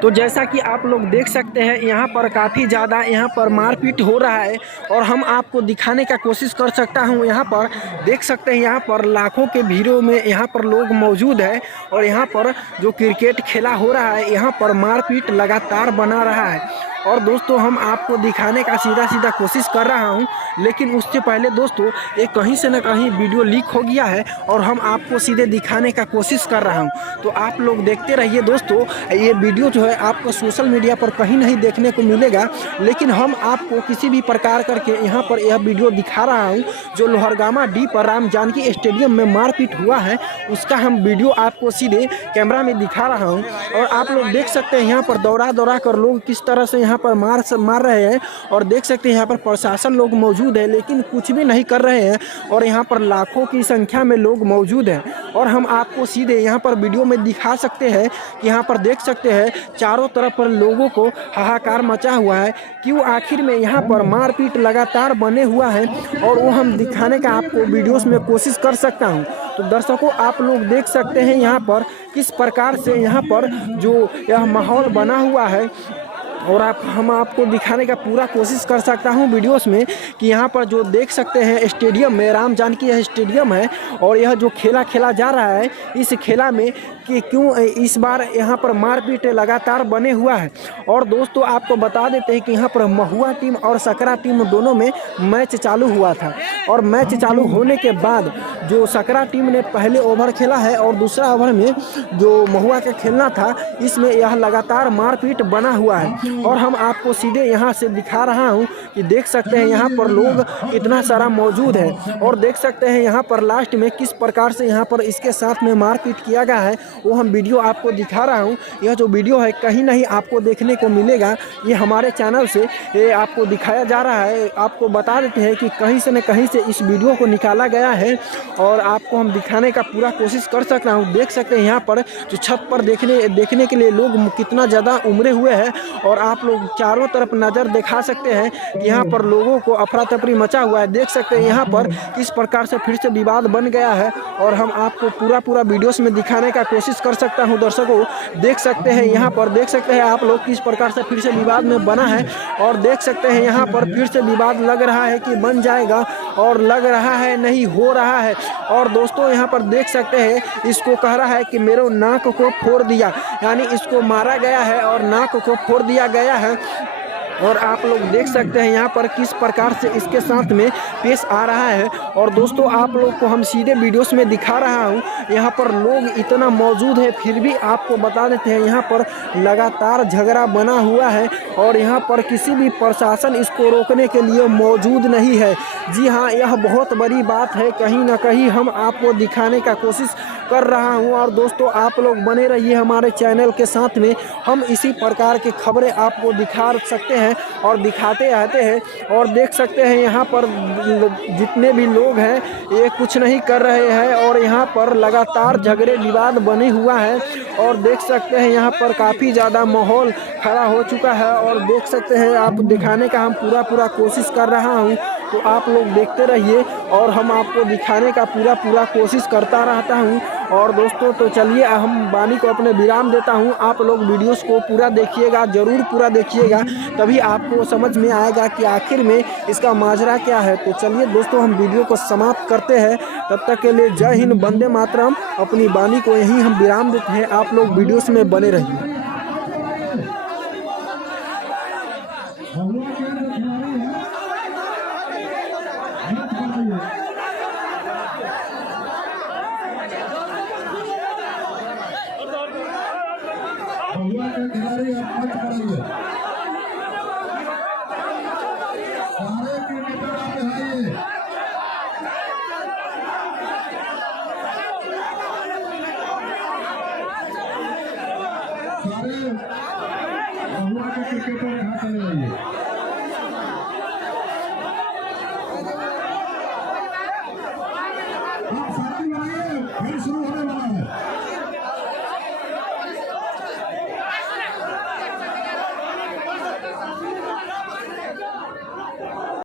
तो जैसा कि आप लोग देख सकते हैं यहाँ पर काफ़ी ज़्यादा यहाँ पर मारपीट हो रहा है और हम आपको दिखाने का कोशिश कर सकता हूँ। यहाँ पर देख सकते हैं यहाँ पर लाखों के भीड़ों में यहाँ पर लोग मौजूद है और यहाँ पर जो क्रिकेट खेला हो रहा है यहाँ पर मारपीट लगातार बना रहा है। और दोस्तों हम आपको दिखाने का सीधा कोशिश कर रहा हूं, लेकिन उससे पहले दोस्तों ये कहीं से न कहीं वीडियो लीक हो गया है और हम आपको सीधे दिखाने का कोशिश कर रहा हूं। तो आप लोग देखते रहिए दोस्तों, ये वीडियो जो है आपको सोशल मीडिया पर कहीं नहीं देखने को मिलेगा, लेकिन हम आपको किसी भी प्रकार करके यहाँ पर यह वीडियो दिखा रहा हूँ। जो लोहरगामा डी पर राम जानकी स्टेडियम में मारपीट हुआ है उसका हम वीडियो आपको सीधे कैमरा में दिखा रहा हूँ। और आप लोग देख सकते हैं यहाँ पर दौड़ा कर लोग किस तरह से यहाँ पर मार रहे हैं और देख सकते हैं यहाँ पर प्रशासन लोग मौजूद है लेकिन कुछ भी नहीं कर रहे हैं और यहाँ पर लाखों की संख्या में लोग मौजूद हैं। और हम आपको सीधे यहाँ पर वीडियो में दिखा सकते हैं कि यहाँ पर देख सकते हैं चारों तरफ पर लोगों को हाहाकार मचा हुआ है। क्यों आखिर में यहाँ पर मारपीट लगातार बने हुआ है और वो हम दिखाने का आपको वीडियोस में कोशिश कर सकता हूँ। तो दर्शकों आप लोग देख सकते हैं यहाँ पर किस प्रकार से यहाँ पर जो यह माहौल बना हुआ है और हम आपको दिखाने का पूरा कोशिश कर सकता हूं वीडियोस में कि यहाँ पर जो देख सकते हैं स्टेडियम में राम जानकी यह स्टेडियम है और यह जो खेला जा रहा है इस खेला में कि क्यों इस बार यहाँ पर मारपीट लगातार बने हुआ है। और दोस्तों आपको बता देते हैं कि यहाँ पर महुआ टीम और सकरा टीम दोनों में मैच चालू हुआ था और मैच चालू होने के बाद जो सकरा टीम ने पहले ओवर खेला है और दूसरा ओवर में जो महुआ का खेलना था इसमें यह लगातार मारपीट बना हुआ है। और हम आपको सीधे यहाँ से दिखा रहा हूँ कि देख सकते हैं यहाँ पर लोग इतना सारा मौजूद है और देख सकते हैं यहाँ पर लास्ट में किस प्रकार से यहाँ पर इसके साथ में मारपीट किया गया है वो हम वीडियो आपको दिखा रहा हूँ। यह जो वीडियो है कहीं नहीं आपको देखने को मिलेगा, ये हमारे चैनल से ये आपको दिखाया जा रहा है। आपको बता देते हैं कि कहीं से न कहीं से इस वीडियो को निकाला गया है और आपको हम दिखाने का पूरा कोशिश कर सकता हूँ। देख सकते हैं यहाँ पर जो छत पर देखने के लिए लोग कितना ज़्यादा उमड़े हुए हैं और आप लोग चारों तरफ नज़र दिखा सकते हैं कि यहाँ पर लोगों को अफरा तफरी मचा हुआ है। देख सकते हैं यहाँ पर किस प्रकार से फिर से विवाद बन गया है और हम आपको पूरा वीडियोस में दिखाने का कोशिश कर सकता हूँ। दर्शकों देख सकते हैं यहाँ पर देख सकते हैं आप लोग किस प्रकार से फिर से विवाद में बना है और देख सकते हैं यहाँ पर फिर से विवाद लग रहा है कि बन जाएगा और लग रहा है नहीं हो रहा है। और दोस्तों यहाँ पर देख सकते हैं इसको कह रहा है कि मेरे नाक को फोड़ दिया, यानी इसको मारा गया है और नाक को फोड़ दिया गया है। और आप लोग देख सकते हैं यहाँ पर किस प्रकार से इसके साथ में पेश आ रहा है। और दोस्तों आप लोग को हम सीधे वीडियोस में दिखा रहा हूँ, यहाँ पर लोग इतना मौजूद है फिर भी आपको बता देते हैं यहाँ पर लगातार झगड़ा बना हुआ है और यहाँ पर किसी भी प्रशासन इसको रोकने के लिए मौजूद नहीं है। जी हाँ, यह बहुत बड़ी बात है, कहीं ना कहीं हम आपको दिखाने का कोशिश कर रहा हूँ। और दोस्तों आप लोग बने रहिए हमारे चैनल के साथ में, हम इसी प्रकार की खबरें आपको दिखा सकते हैं और दिखाते रहते हैं। और देख सकते हैं यहाँ पर जितने भी लोग हैं ये कुछ नहीं कर रहे हैं और यहाँ पर लगातार झगड़े विवाद बने हुआ है। और देख सकते हैं यहाँ पर काफ़ी ज़्यादा माहौल खड़ा हो चुका है और देख सकते हैं आप दिखाने का हम पूरा कोशिश कर रहा हूँ। तो आप लोग देखते रहिए और हम आपको दिखाने का पूरा कोशिश करता रहता हूँ। और दोस्तों तो चलिए हम वाणी को अपने विराम देता हूँ। आप लोग वीडियोस को पूरा देखिएगा, ज़रूर पूरा देखिएगा, तभी आपको समझ में आएगा कि आखिर में इसका माजरा क्या है। तो चलिए दोस्तों हम वीडियो को समाप्त करते हैं, तब तक के लिए जय हिंद, वंदे मातरम। अपनी वाणी को यहीं हम विराम देते हैं, आप लोग वीडियोस में बने रहिए। भगवा के खिलाड़ी अब मत करिए, सारे क्रिकेटर आप आइए। सारे भगवा के क्रिकेटर यहाँ चले आइए। आप साथी बनाइए, फिर शुरू